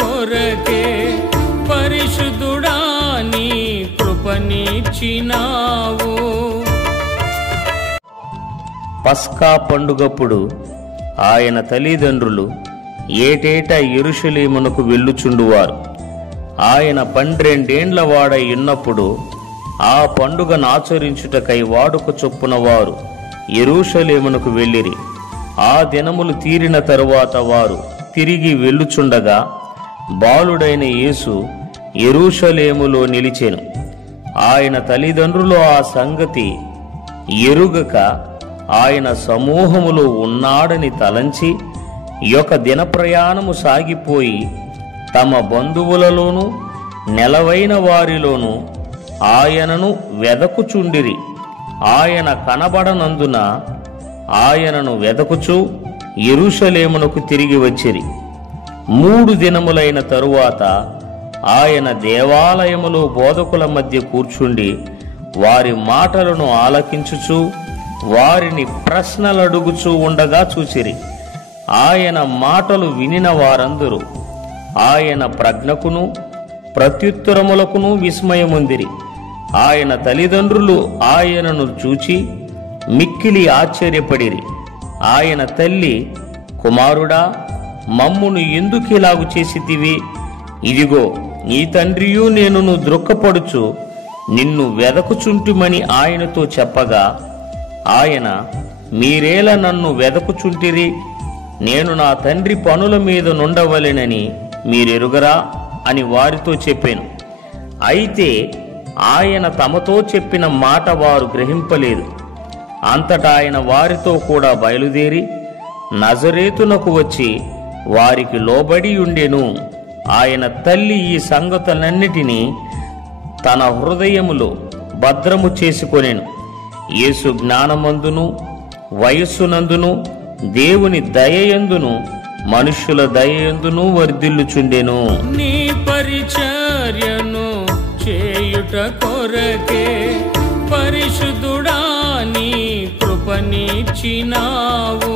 కొరకే పరిశుద్ధుడా నీ కృపనిచ్చినావు. పస్కా పండుగప్పుడు ఆయన తల్లిదండ్రులు ఏటేటా యెరూషలేమునకు వెళ్ళుచుండువారు. ఆయన 12 వాడై ఉన్నప్పుడు ఆ పండుగను ఆచరించుటకై వాడుక చొప్పున వారు యెరూషలేమునకు వెళ్ళిరి. ఆ దినములు తీరిన తరువాత వారు తిరిగి వెళ్ళుచుండగా బాలుడైన యేసు యెరూషలేములో నిలిచెను. ఆయన తల్లిదండ్రులు ఆ సంగతి ఎరుగక ఆయన సమూహములో ఉన్నాడని తలంచి యొక్క దినప్రయాణము సాగిపోయి తమ బంధువులలోనూ నెలవైన వారిలోనూ ఆయనను వెదకుచుండిరి. ఆయన కనబడనందున ఆయనను వెదకుచూ యెరూషలేమునకు తిరిగి వచ్చిరి. 3 దినములైన తరువాత ఆయన దేవాలయములో బోధకుల మధ్య కూర్చుండి వారి మాటలను ఆలకించుచూ వారిని ప్రశ్నలడుగుచూ ఉండగా చూసిరి. ఆయన మాటలు వినిన వారందరూ ఆయన ప్రజ్ఞకును ప్రత్యుత్తరములకును విస్మయముందిరి. ఆయన తల్లిదండ్రులు ఆయనను చూచి మిక్కిలి ఆశ్చర్యపడిరి. ఆయన తల్లి, కుమారుడా, మమ్మును ఎందుకిలాగు చేసితివి? ఇదిగో నీ తండ్రియు నేనును ద్రొక్కపడుచు నిన్ను వెదకుచుంటిమని ఆయనతో చెప్పగా ఆయన, మీరేల నన్ను వెదకుచుంటిరి? నేను నా తండ్రి పనుల మీద నుండవలెనని మీరెరుగరా అని వారితో చెప్పాను. అయితే ఆయన తమతో చెప్పిన మాట వారు గ్రహింపలేదు. అంతటా ఆయన వారితో కూడా బయలుదేరి నజరేతునకు వచ్చి వారికి లోబడి ఉండెను. ఆయన తల్లి ఈ సంగతులన్నిటినీ తన హృదయములో భద్రము చేసుకొనెను. యేసు జ్ఞానమందును వయస్సునందును దేవుని దయయందును మనుష్యుల దయయందును వర్ధిల్లుచుండెను. నీ పరిచర్యను చేయుట కొరకే పరిశుద్ధుడా నీ కృపనిచ్చినావు.